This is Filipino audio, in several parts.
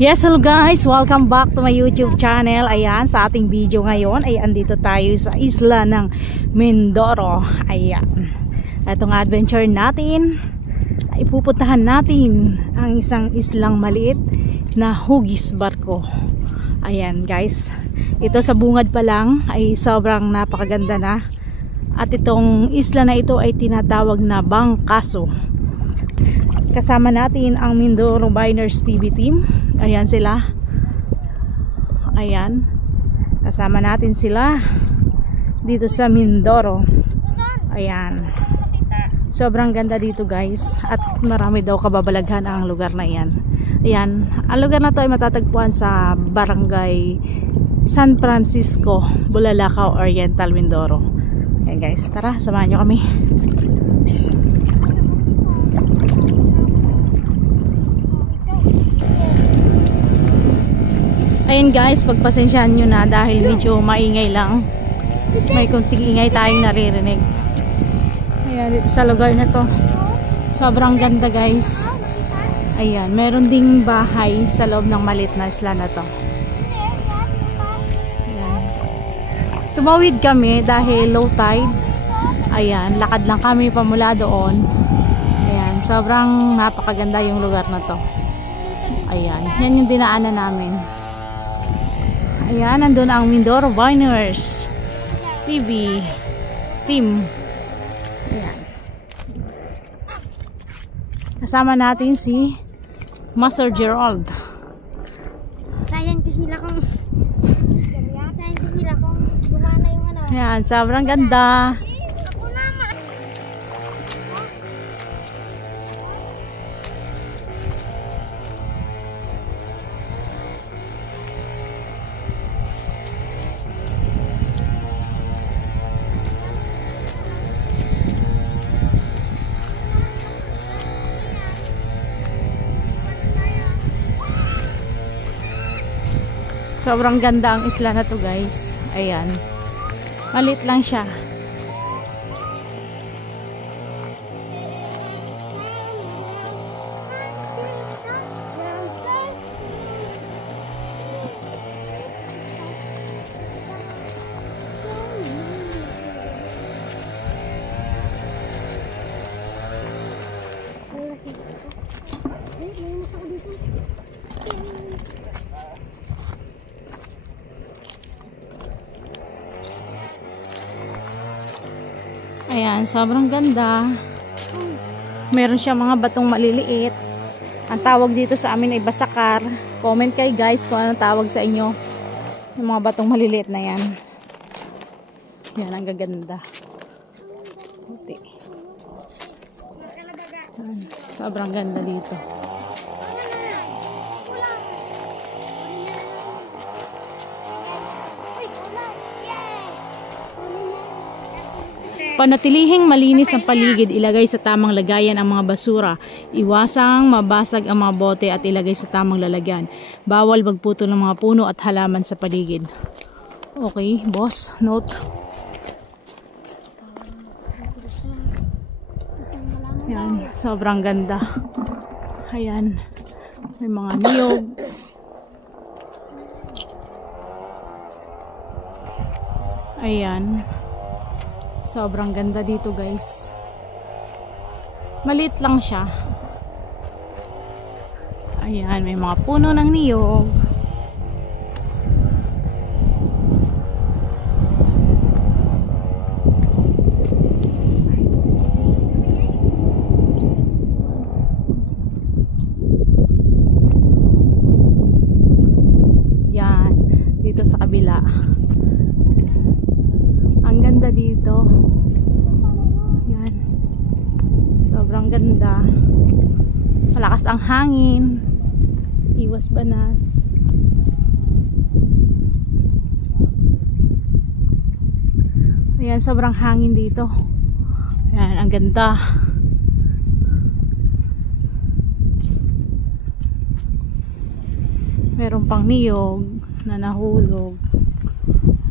Yes, hello guys, welcome back to my YouTube channel. Ayan, sa ating video ngayon ay andito tayo sa isla ng Mindoro. Ayan, itong adventure natin ay pupuntahan natin ang isang islang maliit na hugis barko. Ayan guys, ito sa bungad pa lang ay sobrang napakaganda na. At itong isla na ito ay tinatawag na Bangkaso. Kasama natin ang Mindoro Biners TV team. Ayan sila. Ayan. Kasama natin sila dito sa Mindoro. Ayan. Sobrang ganda dito guys. At marami daw kababalaghan ang lugar na yan. Ayan. Ang lugar na to ay matatagpuan sa Barangay San Francisco, Bulalakaw Oriental, Mindoro. Ayan guys. Tara, samahan nyo kami. Ayan guys, pagpasensyahan nyo na dahil medyo maingay lang. May kunting ingay tayong naririnig. Ayan, dito sa lugar na to. Sobrang ganda guys. Ayan, meron ding bahay sa loob ng maliit na isla na to. Ayan. Tumawid kami dahil low tide. Ayan, lakad lang kami pamula doon. Ayan, sobrang napakaganda yung lugar na to. Ayan, yan yung dinaanan namin. Ayan, nandun ang Mindoro Biners TV team. Ayan. Kasama natin si Master Gerald. Sayang sila kung gumana yung ano. Ayan, sobrang ganda. Sobrang ganda ang isla na to guys. Ayan. Malit lang siya. Ayan, sobrang ganda. Meron siya mga batong maliliit. Ang tawag dito sa amin ay basakar. Comment kayo guys kung anong tawag sa inyo. Yung mga batong maliliit na yan. Yan, ang gaganda. Sobrang ganda dito. Panatilihing malinis ang paligid, ilagay sa tamang lagayan ang mga basura. Iwasang mabasag ang mga bote at ilagay sa tamang lalagyan. Bawal magputol ng mga puno at halaman sa paligid. Okay, boss, note. Yan, sobrang ganda. Ayan, may mga niyog. Ayan. Sobrang ganda dito guys. Maliit lang siya. Ayan, may mga puno ng niyog. Yan, dito sa kabila. Ang ganda dito. Yan. Sobrang ganda. Malakas ang hangin. Iwas banas. Ayan, sobrang hangin dito. Ayan, ang ganda. Meron pang niyog na nahulog.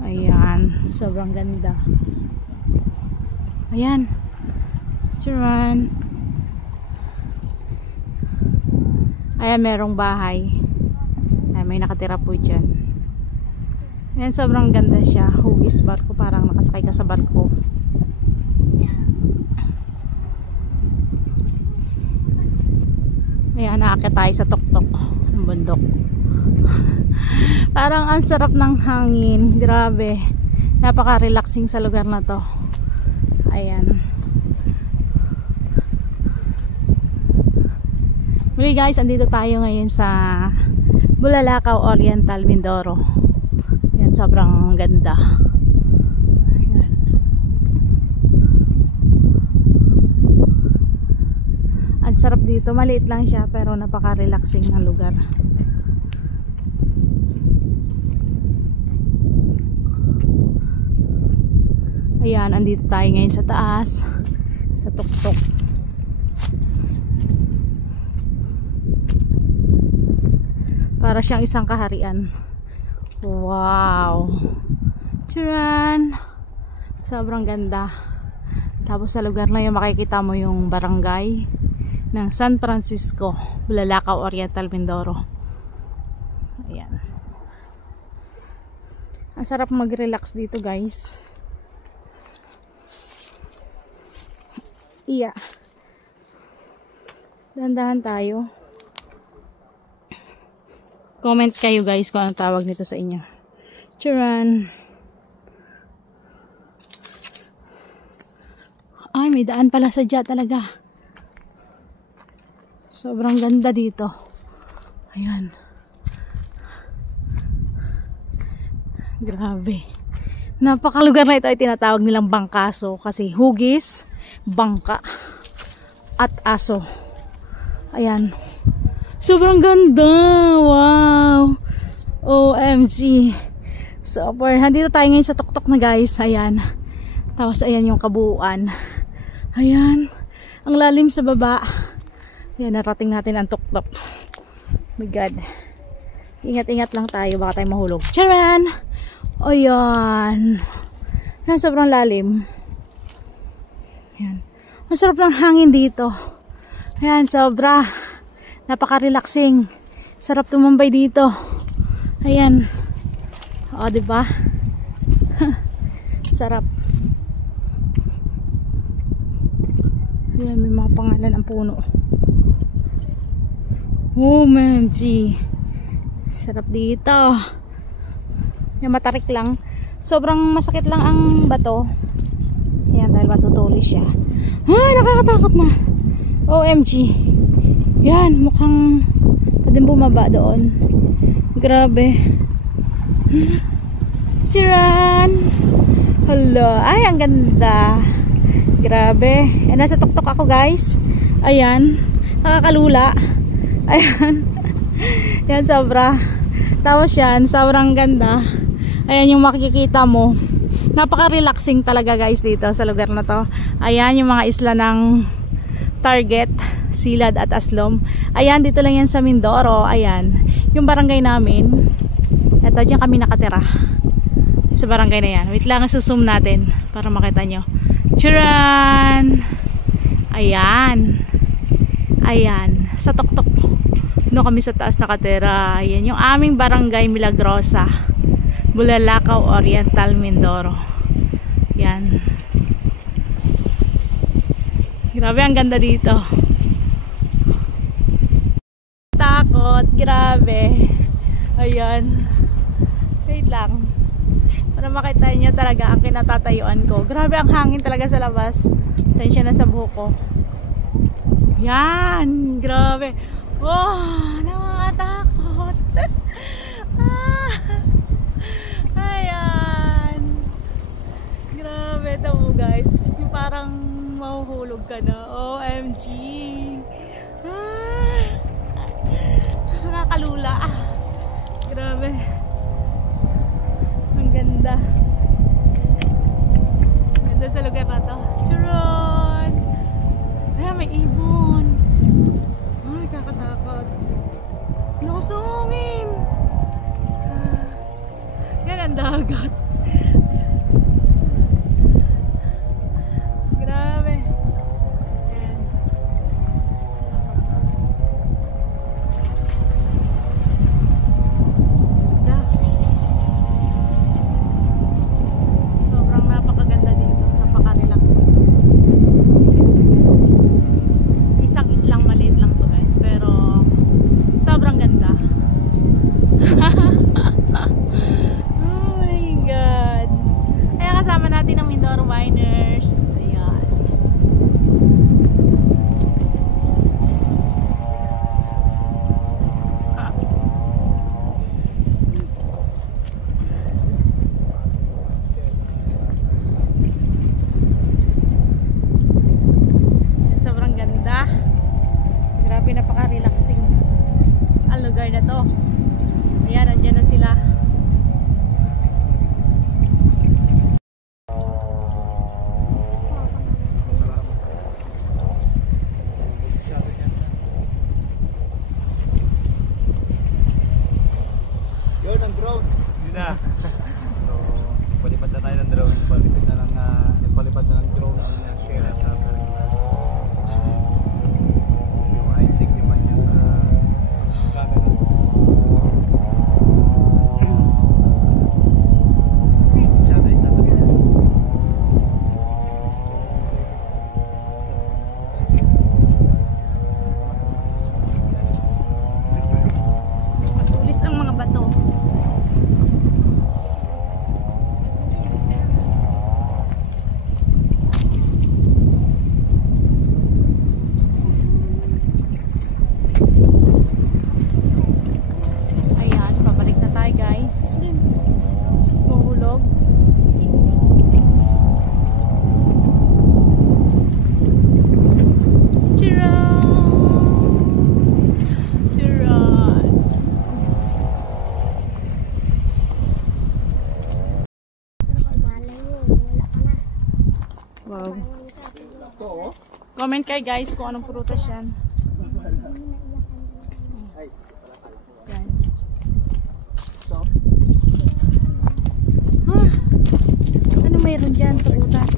Ayan, sobrang ganda. Ayan. Charan. Ayan, merong bahay. Ay, may nakatira po dyan. Ayan, sobrang ganda siya. Hugis barko, parang nakasakay ka sa barko. Ayan, naakit tayo sa tuktok ng bundok. Parang ang sarap ng hangin. Grabe. Napaka-relaxing sa lugar na to. Ayan. Muli guys, andito tayo ngayon sa Bulalakaw Oriental, Mindoro. Ayan, sobrang ganda. Ayan. Ang sarap dito. Maliit lang siya pero napaka-relaxing ng lugar. Ayan, andito tayo ngayon sa taas, sa tuktok. Para siyang isang kaharian. Wow! Tcharan! Sobrang ganda. Tapos sa lugar na yun makikita mo yung barangay ng San Francisco, Bulalakaw Oriental, Mindoro. Ayan. Ang sarap mag-relax dito guys. Iya. Dahan-dahan tayo. Comment kayo guys kung anong tawag nito sa inyo. Tcharan! Ay, may daan pala sa dya talaga. Sobrang ganda dito. Ayan. Grabe. Napakalugar na ito ay tinatawag nilang bangkaso kasi hugis, bangka at aso. Ayan. Sobrang ganda. Wow. OMG. Super. Nandito tayo ngayon sa tuktok na guys. Ayan. Tapos ayan yung kabuuan. Ayan. Ang lalim sa baba. Ayan, narating natin ang tuktok. Oh my God. Ingat-ingat lang tayo. Baka tayo mahulog. Charan! Ayan. Ayan, sobrang lalim. Ayan. Ang sarap ng hangin dito. Ayan, sobra. Napaka-relaxing. Sarap tumambay dito. Ayan. O, diba? Sarap. Ayan, may mga pangalan ang puno. OMG. Sarap dito. Yung matarik lang. Sobrang masakit lang ang bato. Ayan, dahil matutulis siya. Ay, nakakatakot na. OMG. Yan, mukhang pwedeng bumaba doon. Grabe. Tcharan! Hala, ay, ang ganda. Grabe. Ayan, nasa tuktok ako guys. Ayan, nakakalula. Ayan. Yan, sobra. Tapos yan, sobrang ganda. Ayan yung makikita mo. Napaka-relaxing talaga guys dito sa lugar na to. Ayan yung mga isla ng Target, Silad at Aslom. Ayan, dito lang yan sa Mindoro. Ayan, yung barangay namin. Ito, dyan kami nakatira. Sa barangay na yan. Wait lang, susum natin para makita nyo. Tcharan! Ayan. Ayan, sa tuktok. No, kami sa taas nakatira. Ayan, yung aming barangay Milagrosa, Bulalakaw Oriental, Mindoro. Yan. Grabe, ang ganda dito. Takot, grabe. Ayan. Wait lang. Para makita nyo talaga ang kinatatayuan ko. Grabe ang hangin talaga sa labas. Sensya na sa buhok ko. Yan. Grabe. Wow, nakakatakot. Ayan. Grabe ito mo guys. Yung parang mahuhulog ka na. OMG. Nakakalula. Grabe. Ang ganda. Ganda sa lugar na to. Charon! Ayan, may ibon. Ay, kakatakot. Lakas ng hangin. Yan ang dagat. Grabe. Ayan. Sobrang ganda. Oh my God. Ayan, kasama natin ang Mindoro Miners. Ayan. Sobrang ganda. Grabe, napaka-relaxing ang lugar na to. Ayan, nandyan na sila. Yun ang drone. Yun na. So, palipad na tayo ng drone. Palipad na lang ng drone ang share sa yung high-tech naman yung camera. Masyado isa sa pinya. Matulis ang mga bato. Ayan, pabalik na tayo guys. Mahulog. Chiron! Wow. Comment kayo guys kung anong prutas yan. Yan. Ano mayroon dyan sa prutas?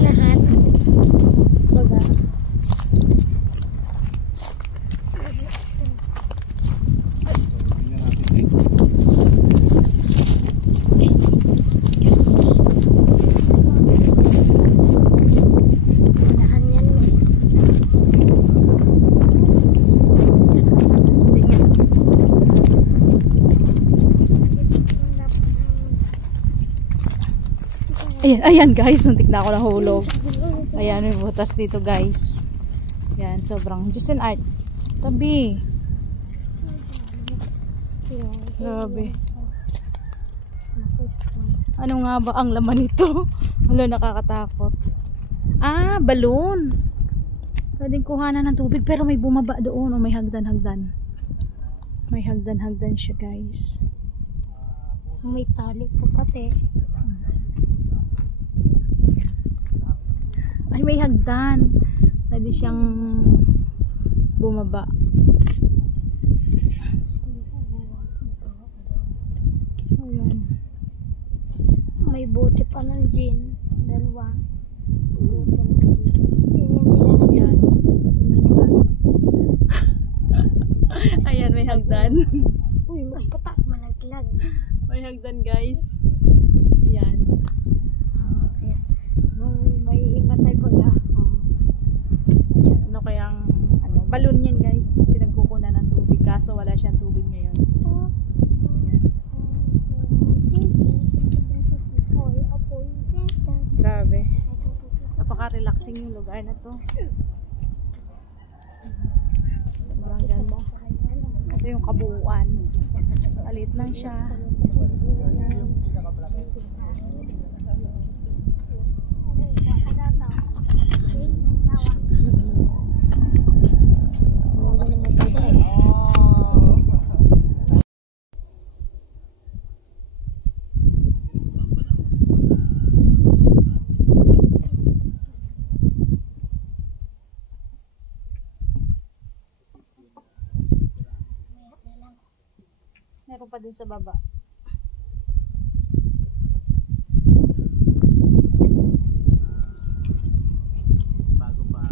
Lahat. Baga. Lahat yan. Ayan, ayan guys, muntik na ako nahulog. Ayan, may butas dito guys. Ayan, sobrang Diyos and Art. Tabi. Grabe. Ano nga ba ang laman nito? Hala, nakakatakot. Ah, balon. Pwedeng kuhanan ng tubig pero may bumaba doon o may hagdan-hagdan. May hagdan-hagdan siya guys. May tali pa pati. Ay, may hagdan. Pwede siyang bumaba. Ayan. May bote pa ng gin. Dalawa. Bote ng gin. Yan sila na Ayan. Tingnan nyo guys. Ayan, may hagdan. Uy, magpatak, malaglag. May hagdan guys. Ayan. May himatay baga. Ayan. Ano kayang balon yan guys. Pinagkukunan ng tubig. Kaso wala siyang tubig ngayon. Ayan. Grabe. Napaka-relaxing yung lugar na to. Sobrang ganda. Ito yung kabuuan. Alit lang siya. Meron pa dun sa baba. Bago pa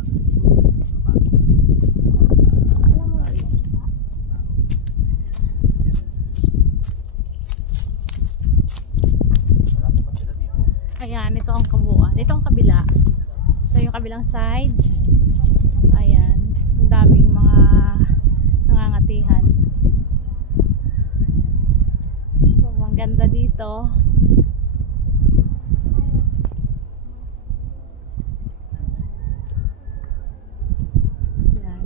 Ayan, ito ang kabuuan. Ito ang kabila. Ito yung kabilang side. Ayan. Ang daming mga ganda dito. Yan.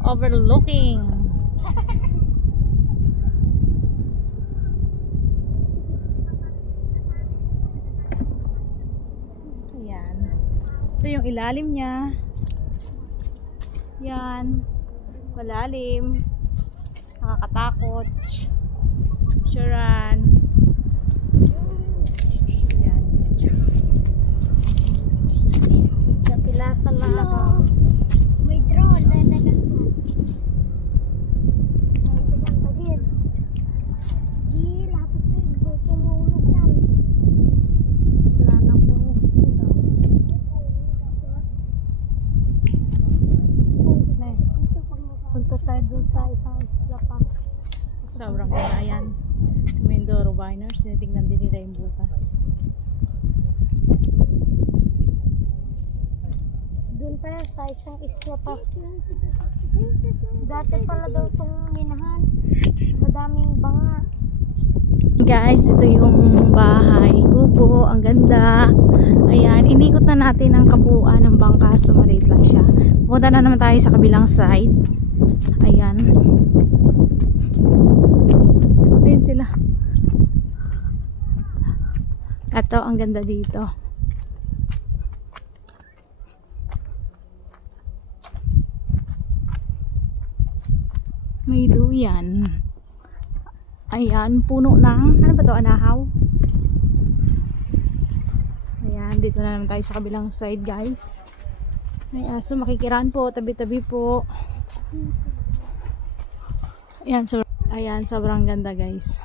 Overlooking. Ayan. Ito yung ilalim niya. Yan. Malalim. Nakakatakot. Shuran. Yan. Kapilasan lang. May drone na nagagawin. Punta tayo dun sa isang isla pa. Sobrang ganda. Ayan. Mindoro Viners. Tinitignan din nila yung butas. Doon tayo sa isang isla pa. Dati pala daw itong minahan. Madaming banga. Guys, ito yung bahay kubo. Ang ganda. Ayan. Inikot na natin ang kabuuan ng bangka. So maliit lang siya. Punta na naman tayo sa kabilang side. Ayan. Ayan sila. Ito, ang ganda dito. May duyan. Ayan, puno ng, ano ba to, anahaw? Ayan, dito na naman tayo sa kabilang side, guys. May aso, makikiraan po, tabi-tabi po. Ayan, sobrang ganda, guys.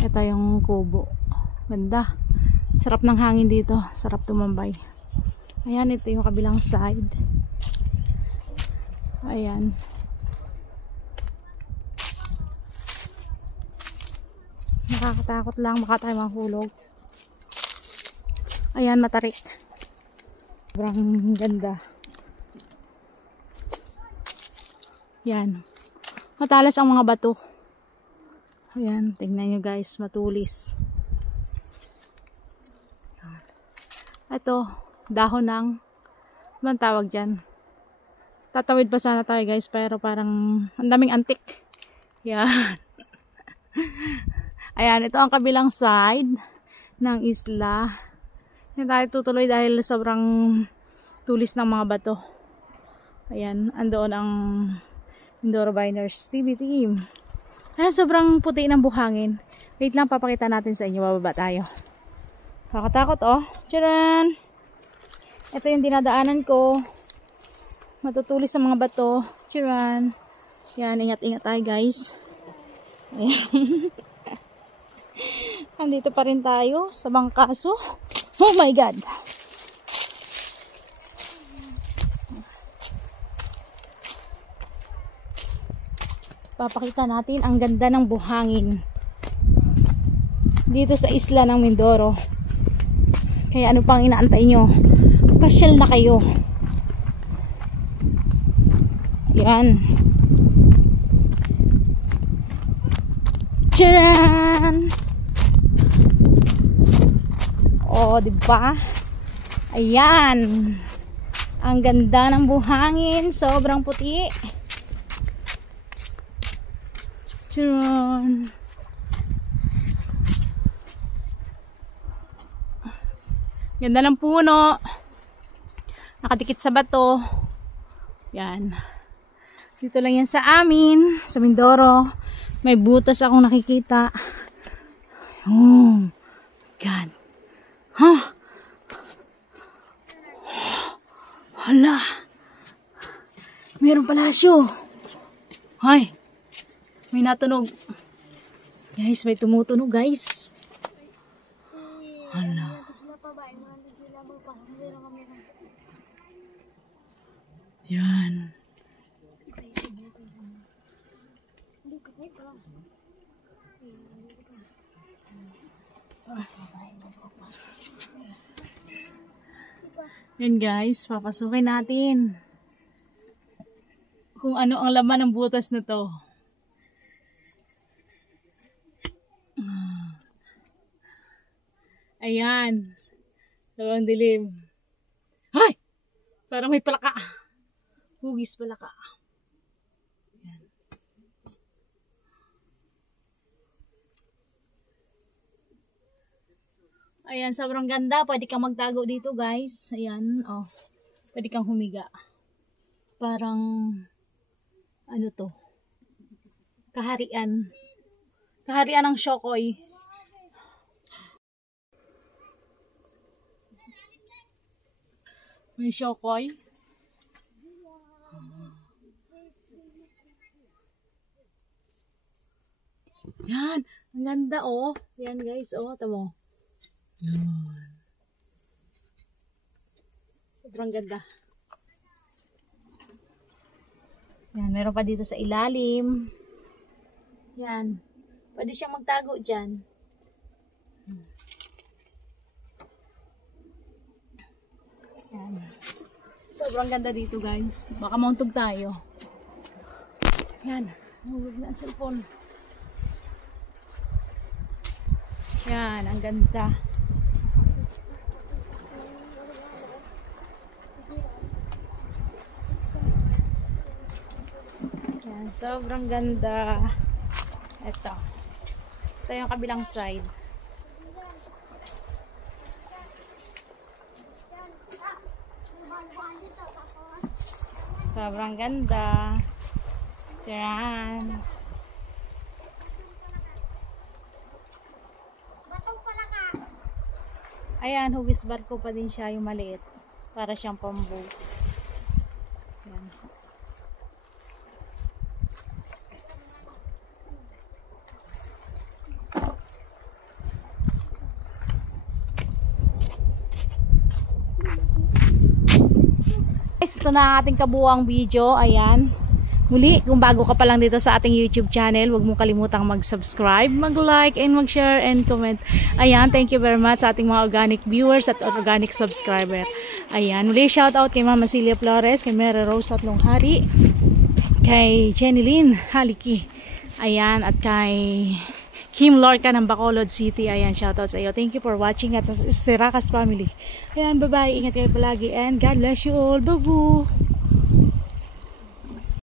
Ito yung kubo. Ganda. Sarap ng hangin dito. Sarap tumambay. Ayan, ito yung kabilang side. Ayan. Nakakatakot lang. Baka tayo mahulog. Ayan, matarik. Sobrang ganda. Yan. Matalas ang mga bato. Ayan, tingnan nyo guys, matulis. Ito, dahon ng, ano tawag dyan? Tatawid pa sana tayo guys, pero parang ang daming antik. Yan. Ayan, ito ang kabilang side ng isla. Hindi tayo tutuloy dahil sobrang tulis ng mga bato. Ayan, andoon ang Mindoro Viners TV team. Ayan, sobrang puti ng buhangin. Wait lang, papakita natin sa inyo. Bababa tayo. Nakakatakot, oh. Tcharan! Ito yung dinadaanan ko. Matutulis sa mga bato. Tcharan! Yan, ingat-ingat tayo, guys. Ayan. Andito pa rin tayo sa bangkaso. Oh my God! Papakita natin ang ganda ng buhangin dito sa isla ng Mindoro. Kaya ano pang inaantay nyo? Pasyal na kayo. Yan. Tcharan! Oh, diba? Ayan. Ang ganda ng buhangin. Sobrang puti. Tcharan! Ganda ng puno. Nakadikit sa bato. Yan. Dito lang yan sa amin. Sa Mindoro. May butas akong nakikita. Oh. God. Huh? Hala. Mayroong palasyo. Hay. May natunog. Guys, may tumutunog guys. Hala. Yan. Yan guys, papasukin natin kung ano ang laman ng butas na to. Ayan. Sobrang dilim. Ay! Parang may palaka. Hugis palaka. Ayan. Ayan, sobrang ganda. Pwede kang magtago dito, guys. Ayan, oh. Pwede kang humiga. Parang, ano to? Kaharian. Kaharian ng Shokoy. May Shokoy. Yan. Ang ganda, oh. Yan, guys. Oh, tamo. Yan. Sobrang ganda. Yan, meron pa dito sa ilalim. Yan. Pwede siyang magtago dyan. Yan. Sobrang ganda dito, guys. Baka mauntog tayo. Yan. Nahulog na ang cellphone. Yan. Ang ganda. Yan. Sobrang ganda. Ito. Ito yung kabilang side. Sobrang ganda. Diyan. Ayan, hugis barko pa din siya yung maliit. Para siyang pamboat. Ayan. Ito na ang ating kabuuang video. Ayan. Muli, kung bago ka pa lang dito sa ating YouTube channel, huwag mong kalimutang mag-subscribe, mag-like, and mag-share, and comment. Ayan, thank you very much sa ating mga organic viewers at organic subscriber. Ayan, muli shoutout kay Mama Celia Flores, kay Mary Rose Tatlong Hari, kay Jenny Lynn Haliki, ayan, at kay Kim Lorca ng Bacolod City. Ayan, shoutout sa iyo. Thank you for watching at sa Sirakas family. Ayan, bye-bye. Ingat kayo palagi and God bless you all. Babu!